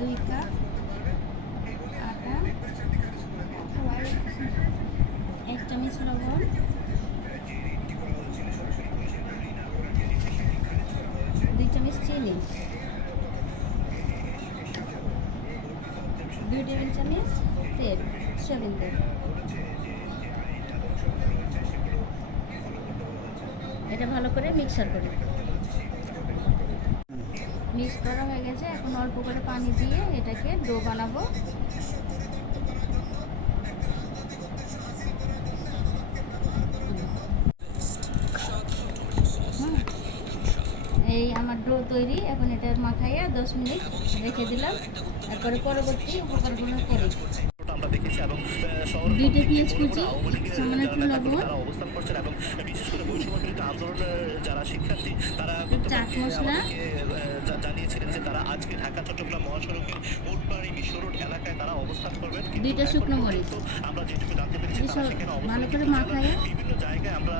2 cup আটা, 1 চামচ লবণ, 2 চামচ চিনি, 2 টেবিল চামচ তেল, সয়াবিন তেল। এটা ভালো করে মিক্সার করে মিক্স করা হয়ে গেছে। এখন অল্প করে পানি দিয়ে এটাকে ডো বানাবো। এই আমার ডো তৈরি। এখন এটা মাখাইয়া 10 মিনিট রেখে দিলাম। তারপরে পরবর্তী উপকরণগুলো করি। 2টা পেঁয়াজ কুচি, সামান্য একটু লবণ, চাট মশলা, জানিয়েছিলেন যে তারা আজকে ঢাকা চট্টগ্রাম মহাসড়কের উটবাড়ি মিশরোড এলাকায় তারা অবস্থান করবেন। 2টা শুকনো মরিচ আমরা যেটুকু জানতে পেরেছি তারা সেখানে ভালো করে মাখাইয়া বিভিন্ন জায়গায় আমরা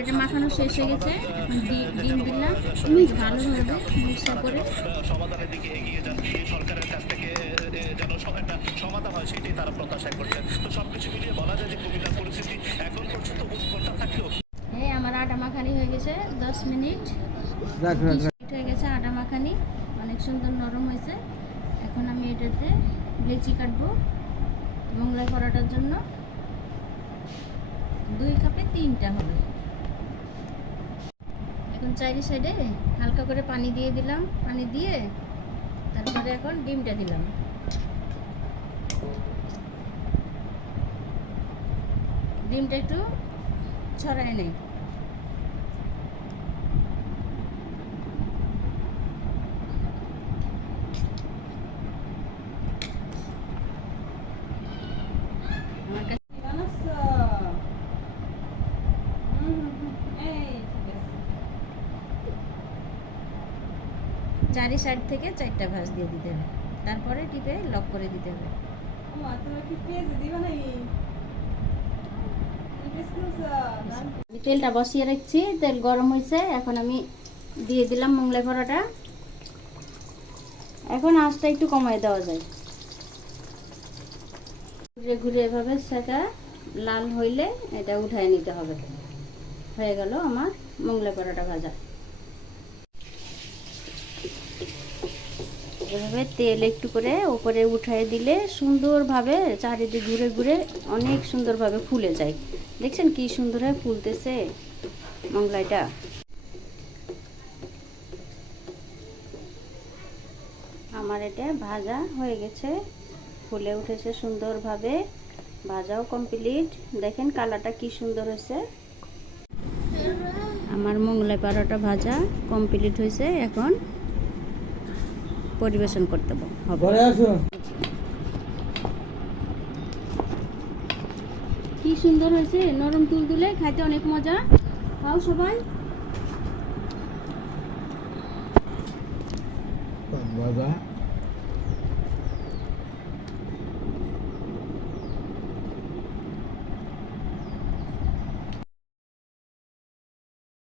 এটা মাখানো শেষ হয়ে গেছে। এখন ডিম দিলাম, ভালোভাবে মিক্সার করে সমাধানের দিকে এগিয়ে যান। এই সরকারের কাছ থেকে যেন একটা সমাধান হয় সেটাই তারা প্রত্যাশা করছেন। তো সবকিছু মিলিয়ে বলা যায় যে কুমিল্লার পরিস্থিতি এখন পর্যন্ত উৎকণ্ঠা থাকলেও এই আমার আটা মাখানি হয়ে গেছে 10 মিনিট হয়ে গেছে। আটা মাখানি অনেক সুন্দর নরম হয়েছে। এখন আমি এটাতে লেচি কাটবো মোগলাই পরোটার জন্য। 2 কাপে 3টা হবে। এখন চারি সাইডে হালকা করে পানি দিয়ে দিলাম। পানি দিয়ে তারপরে এখন ডিমটা দিলাম। ডিমটা একটু ছড়ায় নেই। আমার কাছে চারি সাইড থেকে 4টা ভাঁজ দিয়ে দিতে হবে। তারপরে টিপে লক করে দিতে হবে। তেলটা বসিয়ে রাখছি, তেল গরম হয়েছে। এখন আমি দিয়ে দিলাম মোগলাই পরোটা। এখন আঁচটা একটু কমায় দেওয়া যায়। ঘুরে ঘুরে এভাবে সেটা লাল হইলে এটা উঠায় নিতে হবে। হয়ে গেল আমার মোগলাই পরোটা ভাজা। এভাবে তেল একটু করে উপরে উঠায় দিলে সুন্দরভাবে চারিদিকে ঘুরে ঘুরে অনেক সুন্দরভাবে ফুলে যায়। দেখছেন কি সুন্দর হয়ে ফুলতেছে মোগলাইটা। আমার এটা ভাজা হয়ে গেছে, ফুলে উঠেছে সুন্দরভাবে। ভাজাও কমপ্লিট। দেখেন কালারটা কি সুন্দর হয়েছে। আমার মোগলাই পরোটা ভাজা কমপ্লিট হয়েছে। এখন পরিবেশন করতে হবে। কি সুন্দর হয়েছে, নরম তুলতুলে, খাইতে অনেক মজা। খাও সবাই। মজা।